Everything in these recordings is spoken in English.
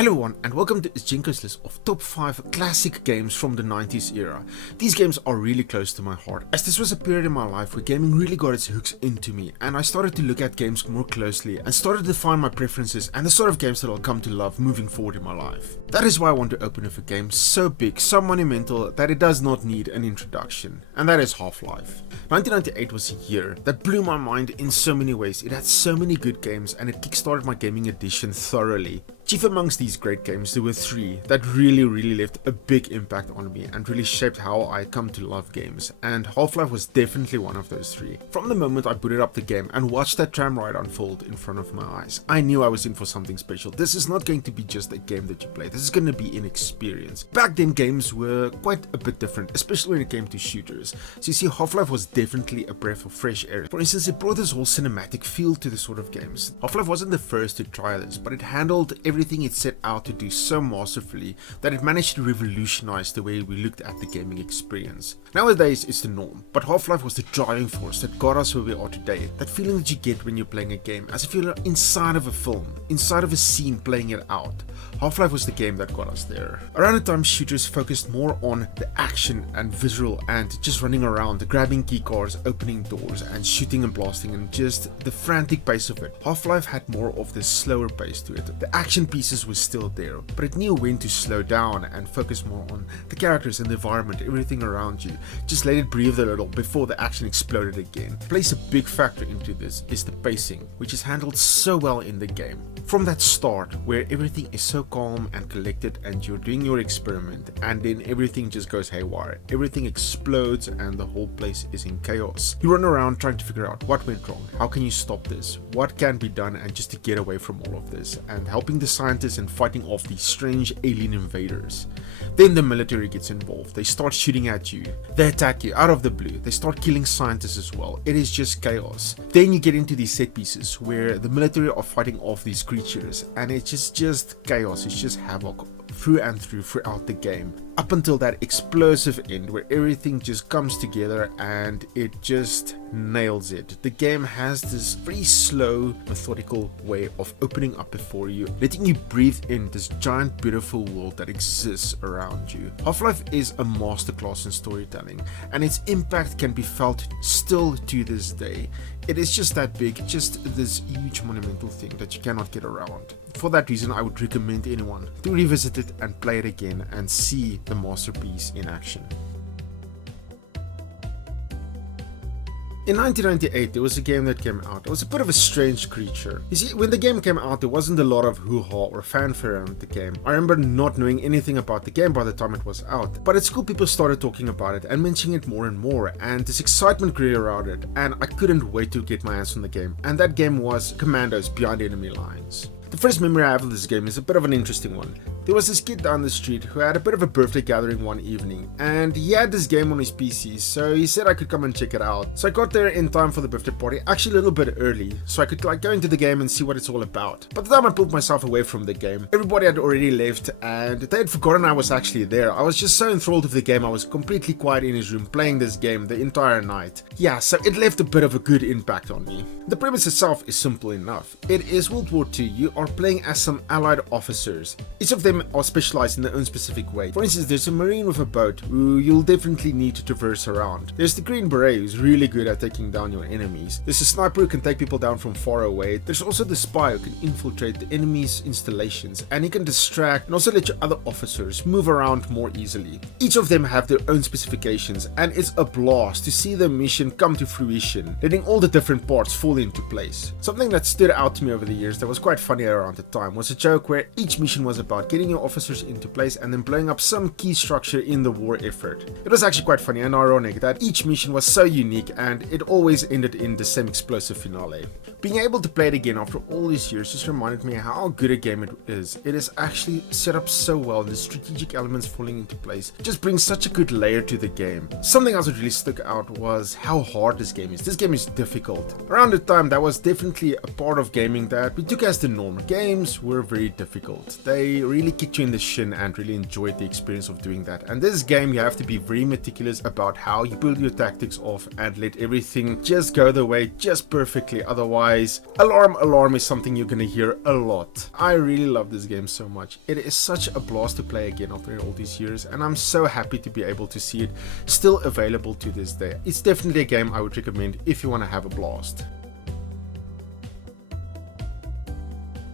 Hello everyone and welcome to Jinko's list of top 5 classic games from the 90s era. These games are really close to my heart, as this was a period in my life where gaming really got its hooks into me, and I started to look at games more closely and started to define my preferences and the sort of games that I'll come to love moving forward in my life. That is why I want to open with a game so big, so monumental that it does not need an introduction, and that is Half-Life. 1998 was a year that blew my mind in so many ways. It had so many good games and it kickstarted my gaming addiction thoroughly. Chief amongst these great games, there were 3 that really left a big impact on me and really shaped how I come to love games, and Half-Life was definitely one of those 3. From the moment I booted up the game and watched that tram ride unfold in front of my eyes, I knew I was in for something special. This is not going to be just a game that you play, this is going to be an experience. Back then games were quite a bit different, especially when it came to shooters. So you see, Half-Life was definitely a breath of fresh air. For instance, it brought this whole cinematic feel to the sort of games. Half-Life wasn't the first to try this, but it handled everything it set out to do so masterfully that it managed to revolutionize the way we looked at the gaming experience. Nowadays it's the norm, but Half-Life was the driving force that got us where we are today. That feeling that you get when you're playing a game, as if you're inside of a film, inside of a scene playing it out. Half-Life was the game that got us there. Around the time, shooters focused more on the action and visual and just running around, grabbing keycards, opening doors and shooting and blasting, and just the frantic pace of it. Half-Life had more of this slower pace to it. The action pieces were still there, but it knew when to slow down and focus more on the characters and the environment, everything around you. Just let it breathe a little before the action exploded again. Plays a big factor into this is the pacing, which is handled so well in the game. From that start, where everything is so calm and collected and you're doing your experiment, and then everything just goes haywire. Everything explodes and the whole place is in chaos. You run around trying to figure out what went wrong, how can you stop this, what can be done, and just to get away from all of this, and helping the scientists and fighting off these strange alien invaders. Then the military gets involved. They start shooting at you. They attack you out of the blue. They start killing scientists as well. It is just chaos. Then you get into these set pieces where the military are fighting off these creatures, and it's just chaos. It's just havoc through and through throughout the game, up until that explosive end where everything just comes together and it just nails it. The game has this very slow, methodical way of opening up before you, letting you breathe in this giant beautiful world that exists around you. Half-Life is a masterclass in storytelling, and its impact can be felt still to this day. It is just that big, just this huge monumental thing that you cannot get around. For that reason, I would recommend anyone to revisit it and play it again and see the masterpiece in action. In 1998, there was a game that came out. It was a bit of a strange creature. You see, when the game came out, there wasn't a lot of hoo-ha or fanfare around the game. I remember not knowing anything about the game by the time it was out. But at school, people started talking about it and mentioning it more and more, and this excitement grew around it, and I couldn't wait to get my hands on the game. And that game was Commandos Beyond Enemy Lines. The first memory I have of this game is a bit of an interesting one. There was this kid down the street who had a bit of a birthday gathering one evening, and he had this game on his PC, so he said I could come and check it out. So I got there in time for the birthday party, actually a little bit early, so I could go into the game and see what it's all about. By the time I pulled myself away from the game, everybody had already left and they had forgotten I was actually there. I was just so enthralled with the game, I was completely quiet in his room playing this game the entire night. Yeah, so it left a bit of a good impact on me. The premise itself is simple enough. It is World War II. You are playing as some allied officers. Each of them are specialized in their own specific way. For instance, there's a marine with a boat who you'll definitely need to traverse around. There's the green beret who's really good at taking down your enemies. There's a sniper who can take people down from far away. There's also the spy who can infiltrate the enemy's installations, and he can distract and also let your other officers move around more easily. Each of them have their own specifications, and it's a blast to see the mission come to fruition, letting all the different parts fall into place. Something that stood out to me over the years that was quite funny around the time was a joke where each mission was about getting your officers into place and then blowing up some key structure in the war effort. It was actually quite funny and ironic that each mission was so unique and it always ended in the same explosive finale. Being able to play it again after all these years just reminded me how good a game it is. It is actually set up so well, the strategic elements falling into place just brings such a good layer to the game. Something else that really stuck out was how hard this game is. This game is difficult. Around the time, that was definitely a part of gaming that we took as the norm. Games were very difficult. They really really kicked you in the shin and really enjoyed the experience of doing that. And this game, you have to be very meticulous about how you build your tactics off and let everything just go the way just perfectly. Otherwise, alarm is something you're gonna hear a lot. I really love this game so much. It is such a blast to play again after all these years, and I'm so happy to be able to see it still available to this day. It's definitely a game I would recommend if you want to have a blast.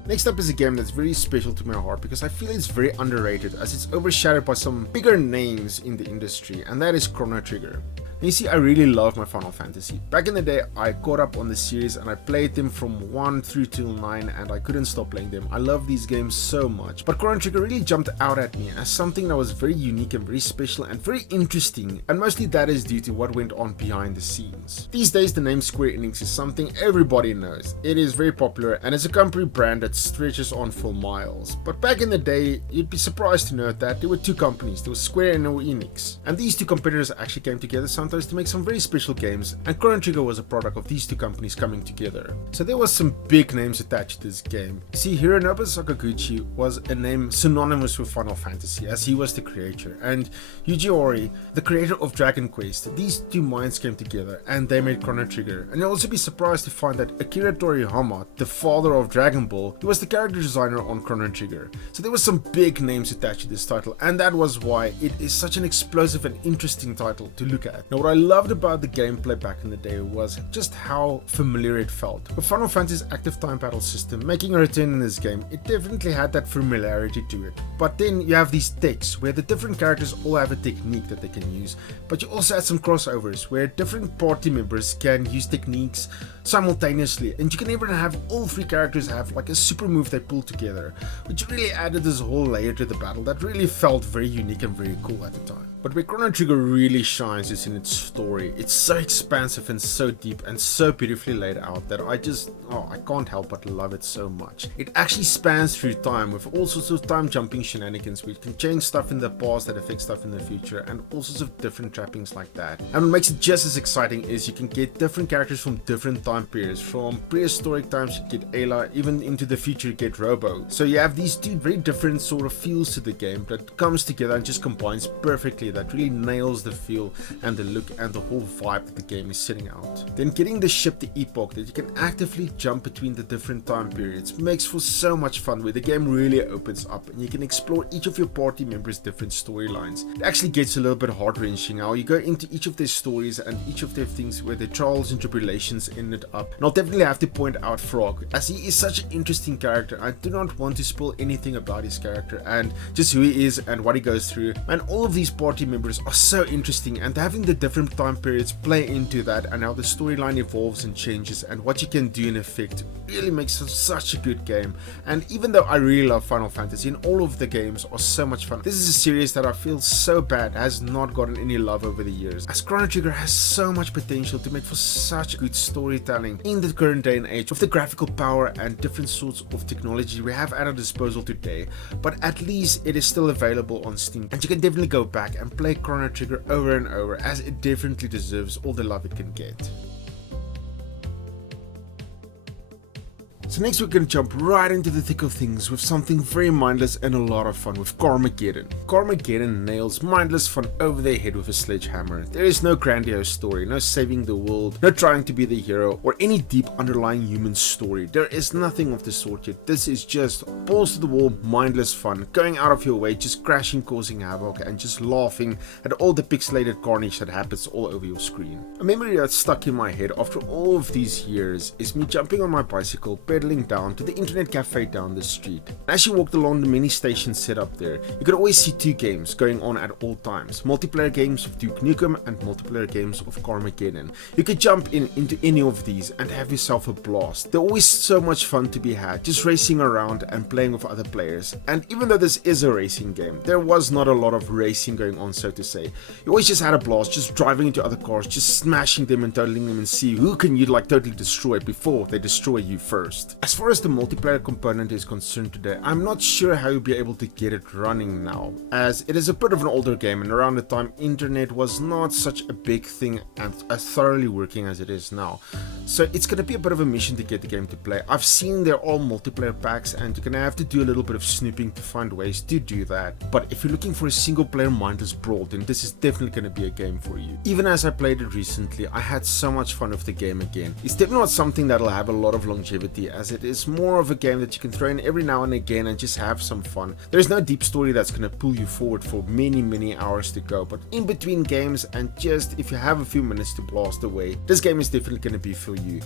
Next up is a game that's very special to my heart because I feel it's very underrated as it's overshadowed by some bigger names in the industry, and that is Chrono Trigger. You see, I really love my Final Fantasy. Back in the day, I caught up on the series and I played them from 1 through till 9 and I couldn't stop playing them. I love these games so much. But Chrono Trigger really jumped out at me as something that was very unique and very special and very interesting, and mostly that is due to what went on behind the scenes. These days, the name Square Enix is something everybody knows. It is very popular and it's a company brand that stretches on for miles. But back in the day, you'd be surprised to know that there were two companies. There was Square and Enix. And these two competitors actually came together sometimes to make some very special games, and Chrono Trigger was a product of these two companies coming together. So there was some big names attached to this game. See, Hironobu Sakaguchi was a name synonymous with Final Fantasy as he was the creator, and Yuji Horii, the creator of Dragon Quest. These two minds came together and they made Chrono Trigger. And you'll also be surprised to find that Akira Toriyama, the father of Dragon Ball, he was the character designer on Chrono Trigger. So there was some big names attached to this title, and that was why it is such an explosive and interesting title to look at. Now, what I loved about the gameplay back in the day was just how familiar it felt. With Final Fantasy's active time battle system making a return in this game, it definitely had that familiarity to it. But then you have these decks where the different characters all have a technique that they can use, but you also had some crossovers where different party members can use techniques simultaneously, and you can even have all three characters have like a super move they pull together, which really added this whole layer to the battle that really felt very unique and very cool at the time. But where Chrono Trigger really shines is in its story. It's so expansive and so deep and so beautifully laid out that I can't help but love it so much. It actually spans through time with all sorts of time jumping shenanigans where you can change stuff in the past that affects stuff in the future and all sorts of different trappings like that. And what makes it just as exciting is you can get different characters from different time periods. From prehistoric times you get Ayla, even into the future you get Robo. So you have these two very different sort of feels to the game that comes together and just combines perfectly, that really nails the feel and the look and the whole vibe that the game is setting out. Then getting the ship to Epoch that you can actively jump between the different time periods makes for so much fun, where the game really opens up and you can explore each of your party members' different storylines. It actually gets a little bit heart-wrenching how you go into each of their stories and each of their things where their trials and tribulations ended up. And I'll definitely have to point out Frog, as he is such an interesting character. I do not want to spoil anything about his character and just who he is and what he goes through. And all of these party members are so interesting, and having the different time periods play into that and how the storyline evolves and changes and what you can do in effect really makes it such a good game. And even though I really love Final Fantasy and all of the games are so much fun, this is a series that I feel so bad has not gotten any love over the years, as Chrono Trigger has so much potential to make for such good storytelling in the current day and age with the graphical power and different sorts of technology we have at our disposal today. But at least it is still available on Steam, and you can definitely go back and play Chrono Trigger over and over, as it definitely deserves all the love it can get. So next we're going to jump right into the thick of things with something very mindless and a lot of fun with Carmageddon. Carmageddon nails mindless fun over their head with a sledgehammer. There is no grandiose story, no saving the world, no trying to be the hero, or any deep underlying human story. There is nothing of the sort yet. This is just balls to the wall, mindless fun, going out of your way, just crashing, causing havoc, and just laughing at all the pixelated carnage that happens all over your screen. A memory that's stuck in my head after all of these years is me jumping on my bicycle, pedaling down to the internet cafe down the street. As you walked along the many stations set up there, you could always see two games going on at all times. Multiplayer games of Duke Nukem and multiplayer games of Carmageddon. You could jump into any of these and have yourself a blast. They're always so much fun to be had, just racing around and playing with other players. And even though this is a racing game, there was not a lot of racing going on, so to say. You always just had a blast, just driving into other cars, just smashing them and totaling them and see who can you like totally destroy before they destroy you first. As far as the multiplayer component is concerned today, I'm not sure how you'll be able to get it running now, as it is a bit of an older game, and around the time internet was not such a big thing and as thoroughly working as it is now. So it's going to be a bit of a mission to get the game to play. I've seen they're all multiplayer packs, and you're going to have to do a little bit of snooping to find ways to do that. But if you're looking for a single player mindless brawl, then this is definitely going to be a game for you. Even as I played it recently, I had so much fun with the game again. It's definitely not something that'll have a lot of longevity, as it is more of a game that you can throw in every now and again and just have some fun. There's no deep story that's going to pull you forward for many hours to go, but in between games and just if you have a few minutes to blast away, this game is definitely going to be for you.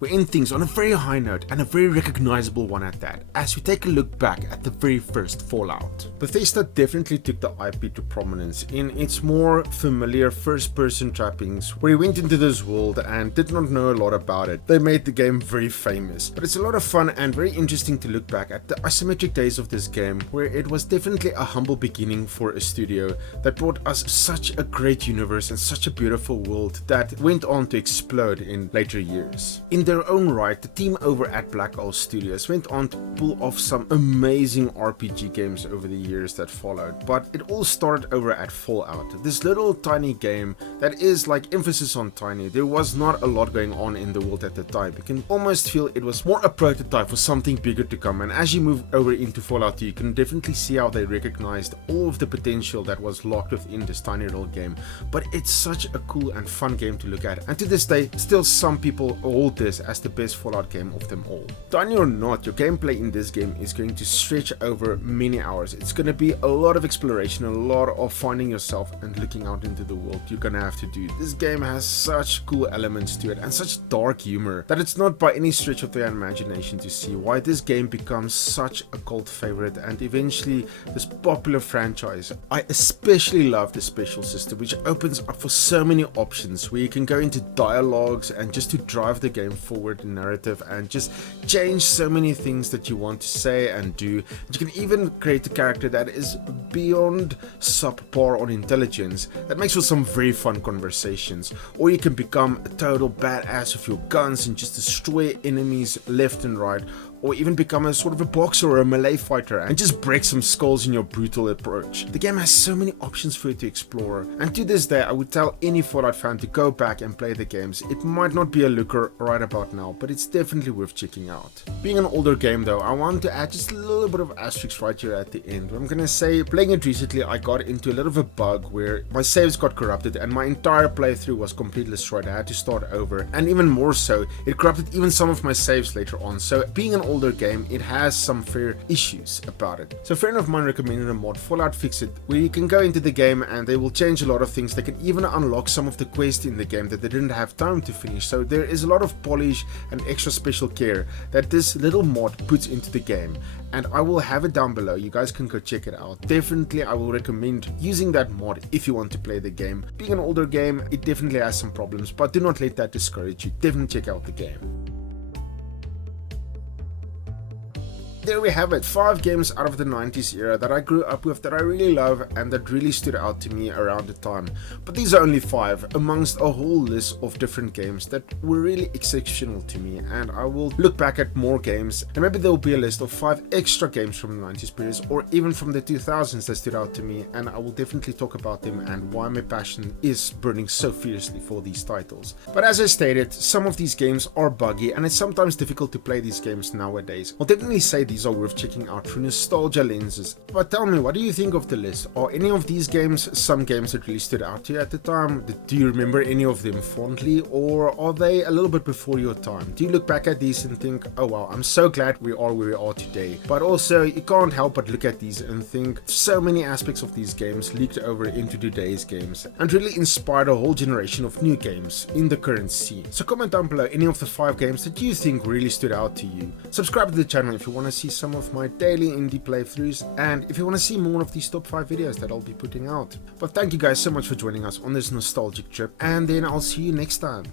We end things on a very high note, and a very recognizable one at that, as we take a look back at the very first Fallout. Bethesda definitely took the IP to prominence in its more familiar first-person trappings, where you went into this world and did not know a lot about it. They made the game very famous, but it's a lot of fun and very interesting to look back at the isometric days of this game, where it was definitely a humble beginning for a studio that brought us such a great universe and such a beautiful world that went on to explode in later years. In their own right, the team over at Black Owl Studios went on to pull off some amazing RPG games over the years that followed, but it all started over at Fallout, this little tiny game that is like emphasis on tiny. There was not a lot going on in the world at the time. You can almost feel it was more a prototype for something bigger to come, and as you move over into Fallout 2, you can definitely see how they recognized all of the potential that was locked within this tiny little game. But it's such a cool and fun game to look at, and to this day, still some people hold this as the best Fallout game of them all. Tiny or not, your gameplay in this game is going to stretch over many hours. It's going to be a lot of exploration, a lot of finding yourself and looking out into the world you're going to have to do. This game has such cool elements to it and such dark humor that it's not by any stretch of the imagination to see why this game becomes such a cult favorite and eventually this popular franchise. I especially love the special system, which opens up for so many options where you can go into dialogues and just to drive the game forward in narrative and just change so many things that you want to say and do. You can even create a character that is beyond subpar on intelligence that makes for some very fun conversations, or you can become a total badass with your guns and just destroy enemies left and right, or even become a sort of a boxer or a melee fighter and just break some skulls in your brutal approach. The game has so many options for you to explore, and to this day I would tell any Fallout fan to go back and play the games. It might not be a looker right about now, but it's definitely worth checking out. Being an older game though, I want to add just a little bit of asterisk right here at the end. I'm gonna say, playing it recently, I got into a little of a bug where my saves got corrupted and my entire playthrough was completely destroyed. I had to start over, and even more so, it corrupted even some of my saves later on. So being an older game, it has some fair issues about it. So a friend of mine recommended a mod, Fallout Fix It, where you can go into the game and they will change a lot of things. They can even unlock some of the quests in the game that they didn't have time to finish. So there is a lot of polish and extra special care that this little mod puts into the game, and I will have it down below. You guys can go check it out. Definitely I will recommend using that mod if you want to play the game. Being an older game, it definitely has some problems, but do not let that discourage you. Definitely check out the game. There we have it, 5 games out of the 90s era that I grew up with, that I really love and that really stood out to me around the time. But these are only 5 amongst a whole list of different games that were really exceptional to me, and I will look back at more games and maybe there will be a list of 5 extra games from the 90s period or even from the 2000s that stood out to me, and I will definitely talk about them and why my passion is burning so fiercely for these titles. But as I stated, some of these games are buggy and it's sometimes difficult to play these games nowadays. I'll definitely say these are worth checking out through nostalgia lenses. But tell me, what do you think of the list? Are any of these games some games that really stood out to you at the time? Do you remember any of them fondly, or are they a little bit before your time? Do you look back at these and think, oh wow, I'm so glad we are where we are today? But also, you can't help but look at these and think so many aspects of these games leaked over into today's games and really inspired a whole generation of new games in the current scene. So comment down below any of the 5 games that you think really stood out to you. Subscribe to the channel if you want to see some of my daily indie playthroughs, and if you want to see more of these top 5 videos that I'll be putting out. But thank you guys so much for joining us on this nostalgic trip, and then I'll see you next time.